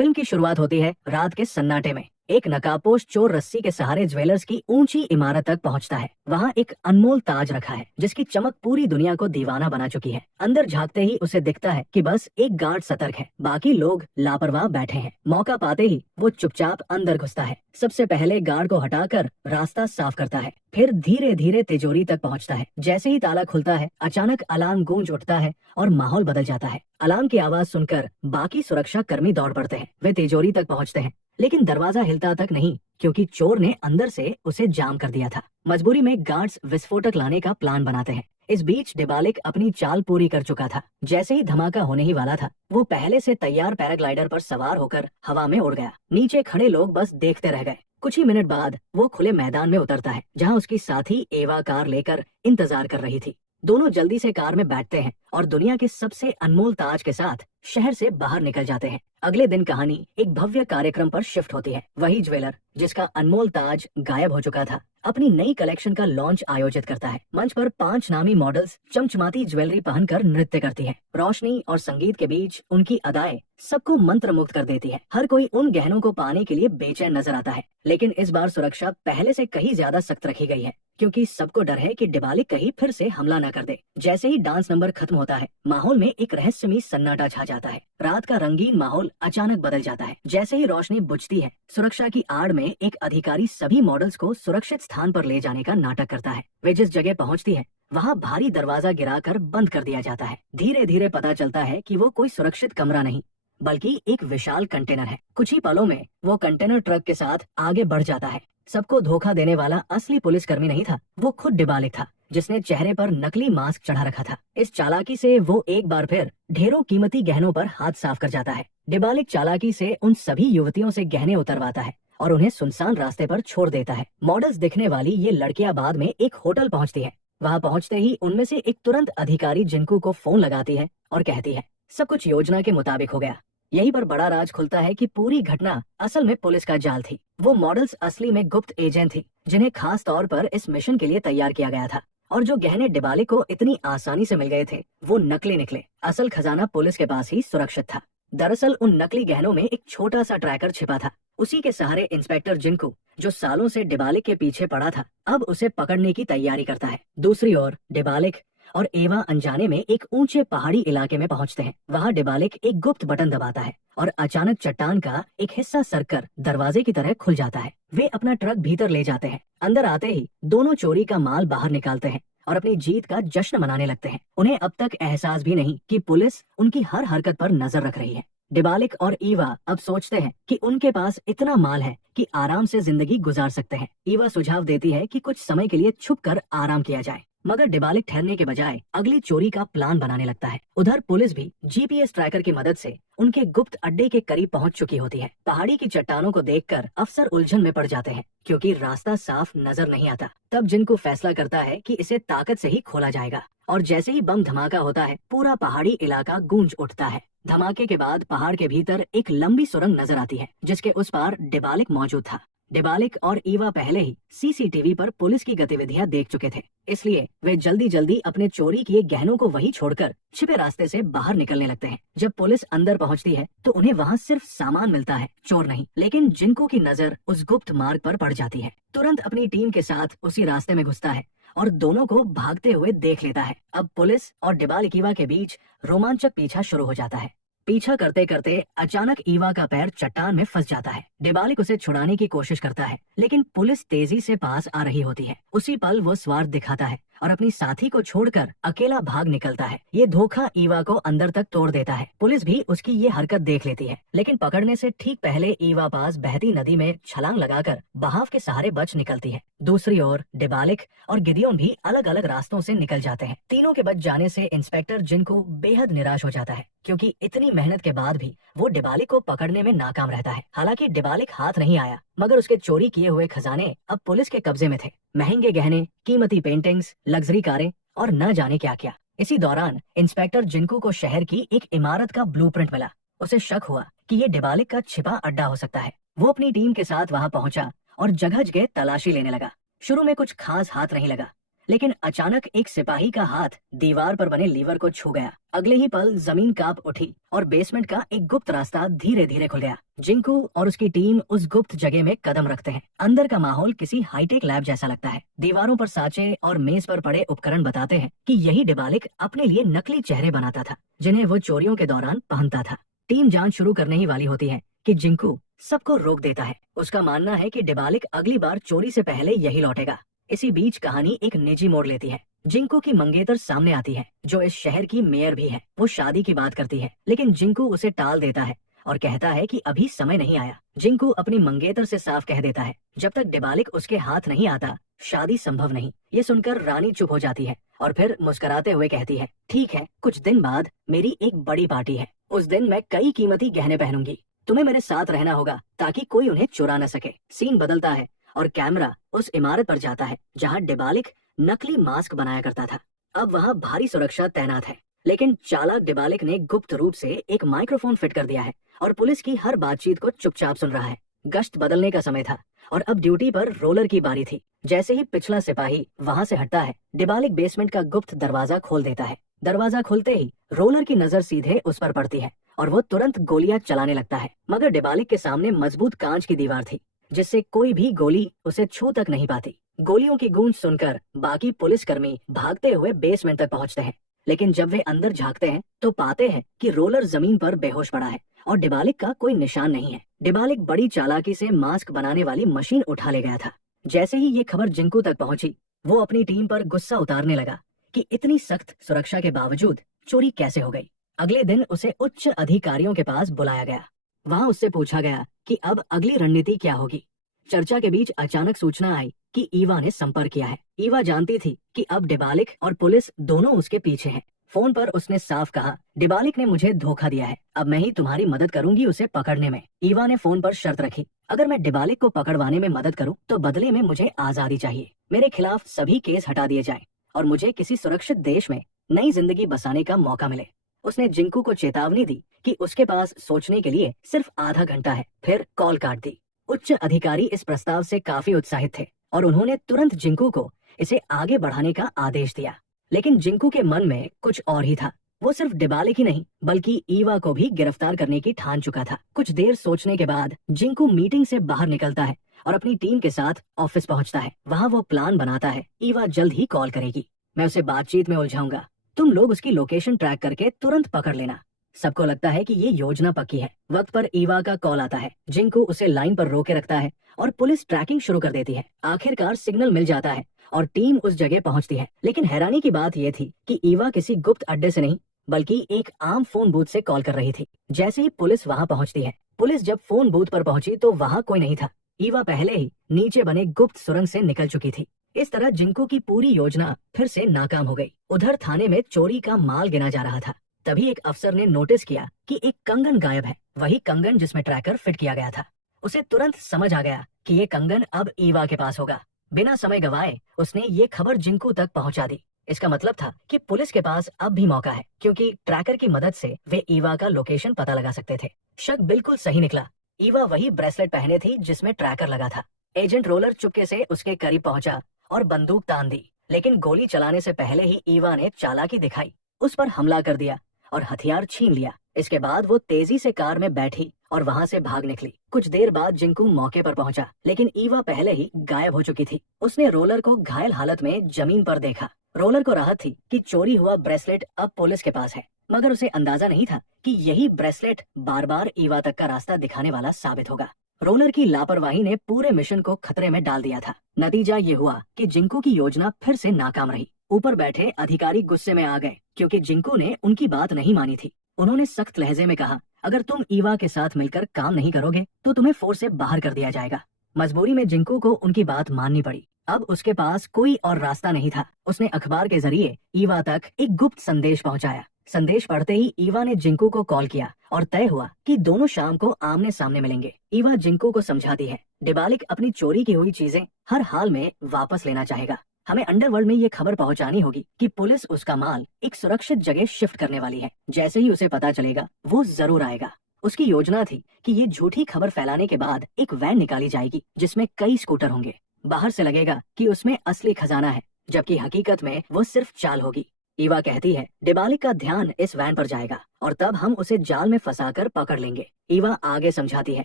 Film की शुरुआत होती है रात के सन्नाटे में। एक नकाबपोश चोर रस्सी के सहारे ज्वेलर्स की ऊंची इमारत तक पहुंचता है। वहां एक अनमोल ताज रखा है जिसकी चमक पूरी दुनिया को दीवाना बना चुकी है। अंदर झांकते ही उसे दिखता है कि बस एक गार्ड सतर्क है, बाकी लोग लापरवाह बैठे हैं। मौका पाते ही वो चुपचाप अंदर घुसता है। सबसे पहले गार्ड को हटाकर रास्ता साफ करता है, फिर धीरे धीरे तिजोरी तक पहुंचता है। जैसे ही ताला खुलता है, अचानक अलार्म गूंज उठता है और माहौल बदल जाता है। अलार्म की आवाज सुनकर बाकी सुरक्षा कर्मी दौड़ पड़ते हैं। वे तिजोरी तक पहुंचते हैं, लेकिन दरवाजा हिलता तक नहीं, क्योंकि चोर ने अंदर से उसे जाम कर दिया था। मजबूरी में गार्ड्स विस्फोटक लाने का प्लान बनाते हैं। इस बीच डिबालिक अपनी चाल पूरी कर चुका था। जैसे ही धमाका होने ही वाला था, वो पहले से तैयार पैराग्लाइडर पर सवार होकर हवा में उड़ गया। नीचे खड़े लोग बस देखते रह गए। कुछ ही मिनट बाद वो खुले मैदान में उतरता है, जहाँ उसकी साथी एवा कार लेकर इंतजार कर रही थी। दोनों जल्दी से कार में बैठते हैं और दुनिया के सबसे अनमोल ताज के साथ शहर से बाहर निकल जाते हैं। अगले दिन कहानी एक भव्य कार्यक्रम पर शिफ्ट होती है। वही ज्वेलर जिसका अनमोल ताज गायब हो चुका था, अपनी नई कलेक्शन का लॉन्च आयोजित करता है। मंच पर 5 नामी मॉडल्स चमचमाती ज्वेलरी पहनकर नृत्य करती हैं। रोशनी और संगीत के बीच उनकी अदाएं सबको मंत्रमुग्ध कर देती है। हर कोई उन गहनों को पाने के लिए बेचैन नजर आता है, लेकिन इस बार सुरक्षा पहले से कहीं ज्यादा सख्त रखी गई है, क्योंकि सबको डर है कि डिबालिक कहीं फिर से हमला न कर दे। जैसे ही डांस नंबर खत्म होता है, माहौल में एक रहस्यमयी सन्नाटा छा जाता है। रात का रंगीन माहौल अचानक बदल जाता है। जैसे ही रोशनी बुझती है, सुरक्षा की आड़ में एक अधिकारी सभी मॉडल्स को सुरक्षित स्थान पर ले जाने का नाटक करता है। वे जिस जगह पहुंचती है, वहां भारी दरवाजा गिराकर बंद कर दिया जाता है। धीरे धीरे पता चलता है कि वो कोई सुरक्षित कमरा नहीं, बल्कि एक विशाल कंटेनर है। कुछ ही पलों में वो कंटेनर ट्रक के साथ आगे बढ़ जाता है। सबको धोखा देने वाला असली पुलिसकर्मी नहीं था, वो खुद डिबालिक था, जिसने चेहरे पर नकली मास्क चढ़ा रखा था। इस चालाकी से वो एक बार फिर ढेरों कीमती गहनों पर हाथ साफ कर जाता है। डिबालिक चालाकी से उन सभी युवतियों से गहने उतरवाता है और उन्हें सुनसान रास्ते पर छोड़ देता है। मॉडल्स दिखने वाली ये लड़कियां बाद में एक होटल पहुंचती है। वहां पहुंचते ही उनमें से एक तुरंत अधिकारी जिनको को फोन लगाती है और कहती है सब कुछ योजना के मुताबिक हो गया। यहीं पर बड़ा राज खुलता है कि पूरी घटना असल में पुलिस का जाल थी। वो मॉडल्स असली में गुप्त एजेंट थी, जिन्हें खास तौर पर इस मिशन के लिए तैयार किया गया था। और जो गहने डिबालिक को इतनी आसानी से मिल गए थे, वो नकली निकले। असल खजाना पुलिस के पास ही सुरक्षित था। दरअसल उन नकली गहनों में एक छोटा सा ट्रैकर छिपा था। उसी के सहारे इंस्पेक्टर जिनको, जो सालों से डिबालिक के पीछे पड़ा था, अब उसे पकड़ने की तैयारी करता है। दूसरी ओर डिबालिक और एवा अनजाने में एक ऊंचे पहाड़ी इलाके में पहुंचते हैं। वहां डिबालिक एक गुप्त बटन दबाता है और अचानक चट्टान का एक हिस्सा सरकर दरवाजे की तरह खुल जाता है। वे अपना ट्रक भीतर ले जाते हैं। अंदर आते ही दोनों चोरी का माल बाहर निकालते हैं और अपनी जीत का जश्न मनाने लगते हैं। उन्हें अब तक एहसास भी नहीं कि पुलिस उनकी हर हरकत पर नजर रख रही है। डिबालिक और ईवा अब सोचते हैं कि उनके पास इतना माल है कि आराम से जिंदगी गुजार सकते हैं। ईवा सुझाव देती है कि कुछ समय के लिए छुपकर आराम किया जाए, मगर डिबालिक ठहरने के बजाय अगली चोरी का प्लान बनाने लगता है। उधर पुलिस भी जीपीएस ट्रैकर की मदद से उनके गुप्त अड्डे के करीब पहुंच चुकी होती है। पहाड़ी की चट्टानों को देखकर अफसर उलझन में पड़ जाते हैं, क्योंकि रास्ता साफ नजर नहीं आता। तब जिनको फैसला करता है कि इसे ताकत से ही खोला जाएगा, और जैसे ही बम धमाका होता है, पूरा पहाड़ी इलाका गूंज उठता है। धमाके के बाद पहाड़ के भीतर एक लंबी सुरंग नजर आती है, जिसके उस पार डिबालिक मौजूद था। डिबालिक और ईवा पहले ही सीसीटीवी पर पुलिस की गतिविधियां देख चुके थे, इसलिए वे जल्दी जल्दी अपने चोरी किए गहनों को वहीं छोड़कर छिपे रास्ते से बाहर निकलने लगते हैं। जब पुलिस अंदर पहुंचती है तो उन्हें वहां सिर्फ सामान मिलता है, चोर नहीं। लेकिन जिनको की नजर उस गुप्त मार्ग पर पड़ जाती है, तुरंत अपनी टीम के साथ उसी रास्ते में घुसता है और दोनों को भागते हुए देख लेता है। अब पुलिस और डिबालिक ईवा के बीच रोमांचक पीछा शुरू हो जाता है। पीछा करते करते अचानक ईवा का पैर चट्टान में फंस जाता है। डिबालिक उसे छुड़ाने की कोशिश करता है, लेकिन पुलिस तेजी से पास आ रही होती है। उसी पल वो स्वार्थ दिखाता है और अपनी साथी को छोड़कर अकेला भाग निकलता है। ये धोखा ईवा को अंदर तक तोड़ देता है। पुलिस भी उसकी ये हरकत देख लेती है, लेकिन पकड़ने से ठीक पहले ईवा पास बहती नदी में छलांग लगाकर बहाव के सहारे बच निकलती है। दूसरी ओर डिबालिक और गिदियोन भी अलग अलग रास्तों से निकल जाते हैं। तीनों के बच जाने से इंस्पेक्टर जिनको बेहद निराश हो जाता है, क्योंकि इतनी मेहनत के बाद भी वो डिबालिक को पकड़ने में नाकाम रहता है। हालांकि डिबालिक हाथ नहीं आया, मगर उसके चोरी किए हुए खजाने अब पुलिस के कब्जे में थे। महंगे गहने, कीमती पेंटिंग्स, लग्जरी कारें और न जाने क्या क्या। इसी दौरान इंस्पेक्टर जिनको को शहर की एक इमारत का ब्लूप्रिंट मिला। उसे शक हुआ कि ये डिबालिक का छिपा अड्डा हो सकता है। वो अपनी टीम के साथ वहां पहुंचा और जगह जगह तलाशी लेने लगा। शुरू में कुछ खास हाथ नहीं लगा, लेकिन अचानक एक सिपाही का हाथ दीवार पर बने लीवर को छू गया। अगले ही पल जमीन कांप उठी और बेसमेंट का एक गुप्त रास्ता धीरे धीरे खुल गया। जिंकू और उसकी टीम उस गुप्त जगह में कदम रखते हैं। अंदर का माहौल किसी हाईटेक लैब जैसा लगता है। दीवारों पर साँचे और मेज पर पड़े उपकरण बताते हैं कि यही डिबालिक अपने लिए नकली चेहरे बनाता था, जिन्हें वो चोरियों के दौरान पहनता था। टीम जांच शुरू करने ही वाली होती है कि जिंकू सबको रोक देता है। उसका मानना है कि डिबालिक अगली बार चोरी से पहले यही लौटेगा। इसी बीच कहानी एक निजी मोड़ लेती है। जिंकू की मंगेतर सामने आती है, जो इस शहर की मेयर भी है। वो शादी की बात करती है, लेकिन जिंकू उसे टाल देता है और कहता है कि अभी समय नहीं आया। जिंकू अपनी मंगेतर से साफ कह देता है, जब तक डिबालिक उसके हाथ नहीं आता शादी संभव नहीं। ये सुनकर रानी चुप हो जाती है और फिर मुस्कुराते हुए कहती है, ठीक है, कुछ दिन बाद मेरी एक बड़ी पार्टी है। उस दिन मैं कई कीमती गहने पहनूंगी। तुम्हें मेरे साथ रहना होगा ताकि कोई उन्हें चुरा न सके। सीन बदलता है और कैमरा उस इमारत पर जाता है जहाँ डिबालिक नकली मास्क बनाया करता था। अब वहाँ भारी सुरक्षा तैनात है, लेकिन चालाक डिबालिक ने गुप्त रूप से एक माइक्रोफोन फिट कर दिया है और पुलिस की हर बातचीत को चुपचाप सुन रहा है। गश्त बदलने का समय था और अब ड्यूटी पर रोलर की बारी थी। जैसे ही पिछला सिपाही वहाँ से हटता है, डिबालिक बेसमेंट का गुप्त दरवाजा खोल देता है। दरवाजा खुलते ही रोलर की नजर सीधे उस पर पड़ती है और वो तुरंत गोलियां चलाने लगता है। मगर डिबालिक के सामने मजबूत कांच की दीवार थी, जिससे कोई भी गोली उसे छू तक नहीं पाती। गोलियों की गूंज सुनकर बाकी पुलिसकर्मी भागते हुए बेसमेंट तक पहुंचते हैं, लेकिन जब वे अंदर झांकते हैं तो पाते हैं कि रोलर जमीन पर बेहोश पड़ा है और डिबालिक का कोई निशान नहीं है। डिबालिक बड़ी चालाकी से मास्क बनाने वाली मशीन उठा ले गया था। जैसे ही ये खबर जिंकू तक पहुंची, वो अपनी टीम पर गुस्सा उतारने लगा कि इतनी सख्त सुरक्षा के बावजूद चोरी कैसे हो गई। अगले दिन उसे उच्च अधिकारियों के पास बुलाया गया। वहाँ उससे पूछा गया कि अब अगली रणनीति क्या होगी। चर्चा के बीच अचानक सूचना आई कि ईवा ने संपर्क किया है। ईवा जानती थी कि अब डिबालिक और पुलिस दोनों उसके पीछे हैं। फोन पर उसने साफ कहा, डिबालिक ने मुझे धोखा दिया है, अब मैं ही तुम्हारी मदद करूंगी उसे पकड़ने में। ईवा ने फोन पर शर्त रखी, अगर मैं डिबालिक को पकड़वाने में मदद करूं तो बदले में मुझे आजादी चाहिए। मेरे खिलाफ सभी केस हटा दिए जाएं और मुझे किसी सुरक्षित देश में नई जिंदगी बसाने का मौका मिले। उसने जिंकू को चेतावनी दी कि उसके पास सोचने के लिए सिर्फ आधा घंटा है, फिर कॉल काट दी। उच्च अधिकारी इस प्रस्ताव से काफी उत्साहित थे और उन्होंने तुरंत जिंकू को इसे आगे बढ़ाने का आदेश दिया। लेकिन जिंकू के मन में कुछ और ही था। वो सिर्फ डिबालिक ही नहीं बल्कि ईवा को भी गिरफ्तार करने की ठान चुका था। कुछ देर सोचने के बाद जिंकू मीटिंग से बाहर निकलता है और अपनी टीम के साथ ऑफिस पहुंचता है। वहाँ वो प्लान बनाता है, ईवा जल्द ही कॉल करेगी, मैं उसे बातचीत में उलझाऊंगा, तुम लोग उसकी लोकेशन ट्रैक करके तुरंत पकड़ लेना। सबको लगता है कि ये योजना पक्की है। वक्त पर ईवा का कॉल आता है। जिंकू उसे लाइन पर रोके रखता है और पुलिस ट्रैकिंग शुरू कर देती है। आखिरकार सिग्नल मिल जाता है और टीम उस जगह पहुंचती है। लेकिन हैरानी की बात यह थी कि ईवा किसी गुप्त अड्डे से नहीं बल्कि एक आम फोन बूथ से कॉल कर रही थी। जैसे ही पुलिस वहां पहुंचती है, पुलिस जब फोन बूथ पर पहुंची तो वहां कोई नहीं था। ईवा पहले ही नीचे बने गुप्त सुरंग से निकल चुकी थी। इस तरह जिंकू की पूरी योजना फिर से नाकाम हो गई। उधर थाने में चोरी का माल गिना जा रहा था। तभी एक अफसर ने नोटिस किया कि एक कंगन गायब है, वही कंगन जिसमें ट्रैकर फिट किया गया था। उसे तुरंत समझ आ गया कि ये कंगन अब ईवा के पास होगा। बिना समय गवाए उसने ये खबर जिंकू तक पहुंचा दी। इसका मतलब था कि पुलिस के पास अब भी मौका है, क्योंकि ट्रैकर की मदद से वे ईवा का लोकेशन पता लगा सकते थे। शक बिल्कुल सही निकला। ईवा वही ब्रेसलेट पहने थी जिसमें ट्रैकर लगा था। एजेंट रोलर चुपके से उसके करीब पहुंचा और बंदूक तान दी, लेकिन गोली चलाने से पहले ही ईवा ने चालाकी दिखाई, उस पर हमला कर दिया और हथियार छीन लिया। इसके बाद वो तेजी से कार में बैठी और वहां से भाग निकली। कुछ देर बाद जिंकू मौके पर पहुंचा, लेकिन ईवा पहले ही गायब हो चुकी थी। उसने रोलर को घायल हालत में जमीन पर देखा। रोलर को राहत थी कि चोरी हुआ ब्रेसलेट अब पुलिस के पास है, मगर उसे अंदाजा नहीं था कि यही ब्रेसलेट बार बार ईवा तक का रास्ता दिखाने वाला साबित होगा। रोलर की लापरवाही ने पूरे मिशन को खतरे में डाल दिया था। नतीजा ये हुआ कि जिंकू की योजना फिर से नाकाम रही। ऊपर बैठे अधिकारी गुस्से में आ गए क्योंकि जिंकू ने उनकी बात नहीं मानी थी। उन्होंने सख्त लहजे में कहा, अगर तुम ईवा के साथ मिलकर काम नहीं करोगे तो तुम्हें फोर्स से बाहर कर दिया जाएगा। मजबूरी में जिंकू को उनकी बात माननी पड़ी। अब उसके पास कोई और रास्ता नहीं था। उसने अखबार के जरिए ईवा तक एक गुप्त संदेश पहुंचाया। संदेश पढ़ते ही ईवा ने जिंकू को कॉल किया और तय हुआ कि दोनों शाम को आमने सामने मिलेंगे। ईवा जिंकू को समझाती है, डिबालिक अपनी चोरी की हुई चीजें हर हाल में वापस लेना चाहेगा। हमें अंडरवर्ल्ड में ये खबर पहुंचानी होगी कि पुलिस उसका माल एक सुरक्षित जगह शिफ्ट करने वाली है। जैसे ही उसे पता चलेगा वो जरूर आएगा। उसकी योजना थी कि ये झूठी खबर फैलाने के बाद एक वैन निकाली जाएगी जिसमें कई स्कूटर होंगे। बाहर से लगेगा कि उसमें असली खजाना है, जबकि हकीकत में वो सिर्फ चाल होगी। ईवा कहती है डिबालिक का ध्यान इस वैन पर जाएगा और तब हम उसे जाल में फंसाकर पकड़ लेंगे। ईवा आगे समझाती है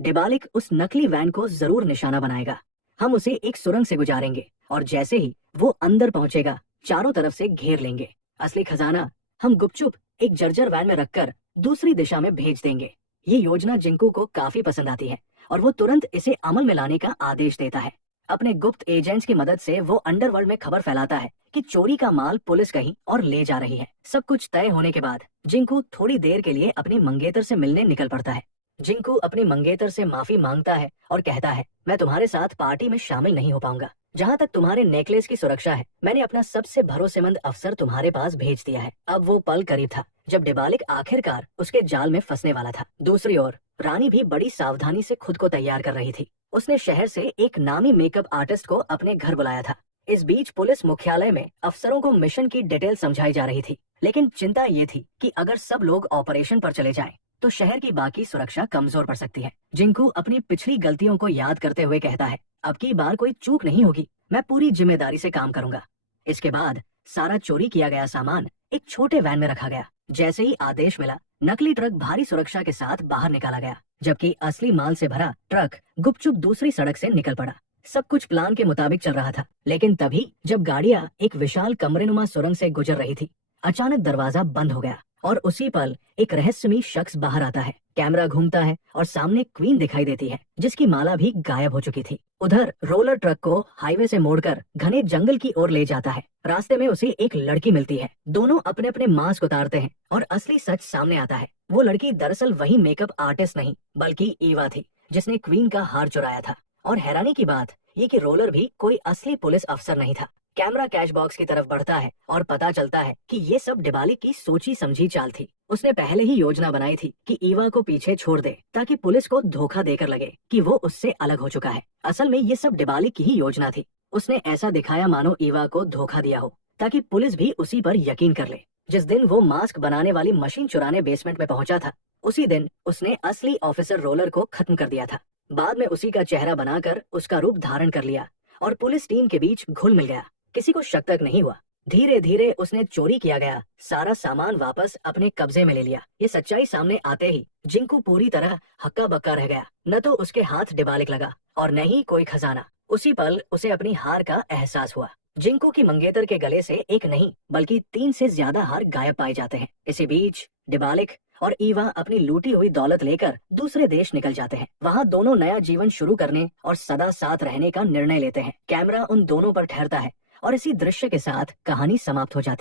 डिबालिक उस नकली वैन को जरूर निशाना बनाएगा। हम उसे एक सुरंग से गुजारेंगे और जैसे ही वो अंदर पहुंचेगा चारों तरफ से घेर लेंगे। असली खजाना हम गुपचुप एक जर्जर वैन में रखकर दूसरी दिशा में भेज देंगे। ये योजना जिंकू को काफी पसंद आती है और वो तुरंत इसे अमल में लाने का आदेश देता है। अपने गुप्त एजेंट्स की मदद से वो अंडरवर्ल्ड में खबर फैलाता है कि चोरी का माल पुलिस कहीं और ले जा रही है। सब कुछ तय होने के बाद जिंकू थोड़ी देर के लिए अपनी मंगेतर से मिलने निकल पड़ता है। जिंकू अपनी मंगेतर से माफी मांगता है और कहता है मैं तुम्हारे साथ पार्टी में शामिल नहीं हो पाऊंगा। जहाँ तक तुम्हारे नेकलेस की सुरक्षा है, मैंने अपना सबसे भरोसेमंद अफसर तुम्हारे पास भेज दिया है। अब वो पल करीब था जब डिबालिक आखिरकार उसके जाल में फंसने वाला था। दूसरी ओर रानी भी बड़ी सावधानी से खुद को तैयार कर रही थी। उसने शहर से एक नामी मेकअप आर्टिस्ट को अपने घर बुलाया था। इस बीच पुलिस मुख्यालय में अफसरों को मिशन की डिटेल समझाई जा रही थी, लेकिन चिंता ये थी कि अगर सब लोग ऑपरेशन पर चले जाएं, तो शहर की बाकी सुरक्षा कमजोर पड़ सकती है। जिंकू अपनी पिछली गलतियों को याद करते हुए कहता है अब की बार कोई चूक नहीं होगी, मैं पूरी जिम्मेदारी से काम करूंगा। इसके बाद सारा चोरी किया गया सामान एक छोटे वैन में रखा गया। जैसे ही आदेश मिला, नकली ट्रक भारी सुरक्षा के साथ बाहर निकाला गया, जबकि असली माल से भरा ट्रक गुपचुप दूसरी सड़क से निकल पड़ा। सब कुछ प्लान के मुताबिक चल रहा था, लेकिन तभी जब गाड़ियां एक विशाल कमरेनुमा सुरंग से गुजर रही थी, अचानक दरवाजा बंद हो गया और उसी पल एक रहस्यमयी शख्स बाहर आता है। कैमरा घूमता है और सामने क्वीन दिखाई देती है, जिसकी माला भी गायब हो चुकी थी। उधर रोलर ट्रक को हाईवे से मोड़कर घने जंगल की ओर ले जाता है। रास्ते में उसे एक लड़की मिलती है। दोनों अपने अपने मास्क उतारते हैं और असली सच सामने आता है। वो लड़की दरअसल वही मेकअप आर्टिस्ट नहीं बल्कि ईवा थी, जिसने क्वीन का हार चुराया था। और हैरानी की बात ये कि रोलर भी कोई असली पुलिस अफसर नहीं था। कैमरा कैश बॉक्स की तरफ बढ़ता है और पता चलता है कि ये सब डिबालिक की सोची समझी चाल थी। उसने पहले ही योजना बनाई थी कि ईवा को पीछे छोड़ दे, ताकि पुलिस को धोखा देकर लगे कि वो उससे अलग हो चुका है। असल में ये सब डिबालिक की ही योजना थी। उसने ऐसा दिखाया मानो ईवा को धोखा दिया हो, ताकि पुलिस भी उसी पर यकीन कर ले। जिस दिन वो मास्क बनाने वाली मशीन चुराने बेसमेंट में पहुंचा था, उसी दिन उसने असली ऑफिसर रोलर को खत्म कर दिया था। बाद में उसी का चेहरा बनाकर उसका रूप धारण कर लिया और पुलिस टीम के बीच घुल मिल गया। किसी को शक तक नहीं हुआ। धीरे धीरे उसने चोरी किया गया सारा सामान वापस अपने कब्जे में ले लिया। ये सच्चाई सामने आते ही जिंकू पूरी तरह हक्का बक्का रह गया। न तो उसके हाथ डिबालिक लगा और न ही कोई खजाना। उसी पल उसे अपनी हार का एहसास हुआ। जिंकू की मंगेतर के गले से एक नहीं बल्कि 3 से ज्यादा हार गायब पाए जाते हैं। इसी बीच डिबालिक और ईवा अपनी लूटी हुई दौलत लेकर दूसरे देश निकल जाते हैं। वहाँ दोनों नया जीवन शुरू करने और सदा साथ रहने का निर्णय लेते हैं। कैमरा उन दोनों पर ठहरता है और इसी दृश्य के साथ कहानी समाप्त हो जाती है।